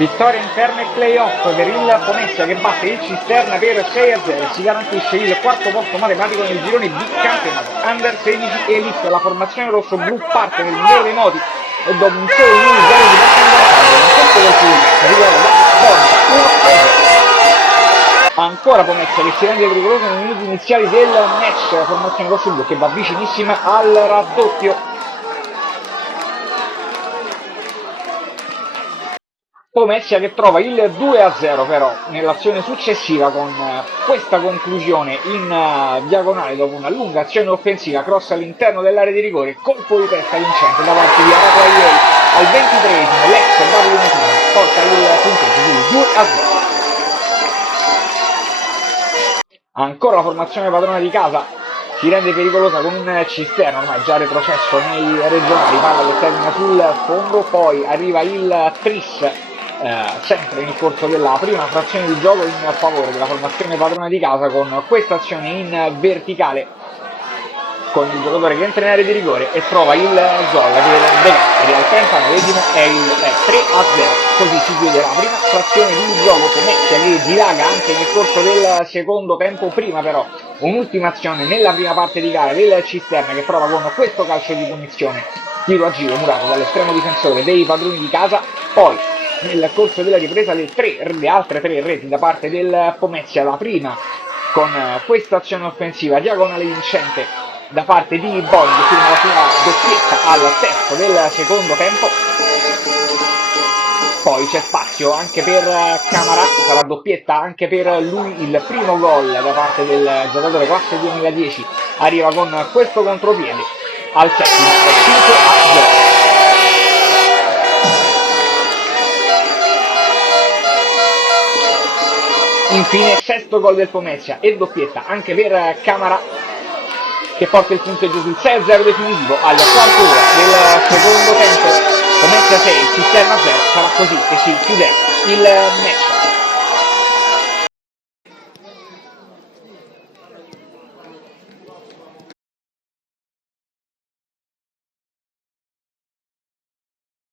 Vittoria interna e playoff per il Pomezia che batte il Cisterna per 6-0, si garantisce il quarto posto matematico nel girone di campionato. Under 16 Elite, la formazione rosso-blu parte nel migliore dei modi e dopo un solo minuto 0 di partita da casa, un colpo del pubblico, riguarda Bonda 1-0. Ancora Pomezia che si rende pericoloso nei minuti iniziali del match, la formazione rosso-blu che va vicinissima al raddoppio. Pomezia che trova il 2-0 però nell'azione successiva con questa conclusione in diagonale dopo una lunga azione offensiva, cross all'interno dell'area di rigore, colpo di testa vincente da parte di Araquaioli al 23esimo, l'ex Davide Mesina porta il punteggio sul 2-0. Ancora la formazione padrona di casa si rende pericolosa con un Cisterna ormai già retrocesso nei regionali, palla che termina sul fondo, poi arriva il tris sempre nel corso della prima frazione di gioco in favore della formazione padrona di casa con questa azione in verticale con il giocatore che entra in area di rigore e trova il gol per De Gasperi al 39esimo è il 3-0, così si chiude la prima frazione di gioco. Pomezia che dilaga anche nel corso del secondo tempo, prima però un'ultima azione nella prima parte di gara del Cisterna che prova con questo calcio di punizione, tiro a giro murato dall'estremo difensore dei padroni di casa, poi nel corso della ripresa le altre tre reti da parte del Pomezia, la prima con questa azione offensiva diagonale vincente da parte di Boing fino alla sua doppietta al terzo del secondo tempo, poi c'è spazio anche per Camarà, sarà doppietta anche per lui, il primo gol da parte del giocatore classe 2010 arriva con questo contropiede al settimo, 5-0. Infine sesto gol del Pomezia e doppietta anche per Camarà che porta il punteggio sul 6-0 definitivo al quarto ora del secondo tempo. Pomezia 6, Cisterna 0, sarà così che si chiuderà il match.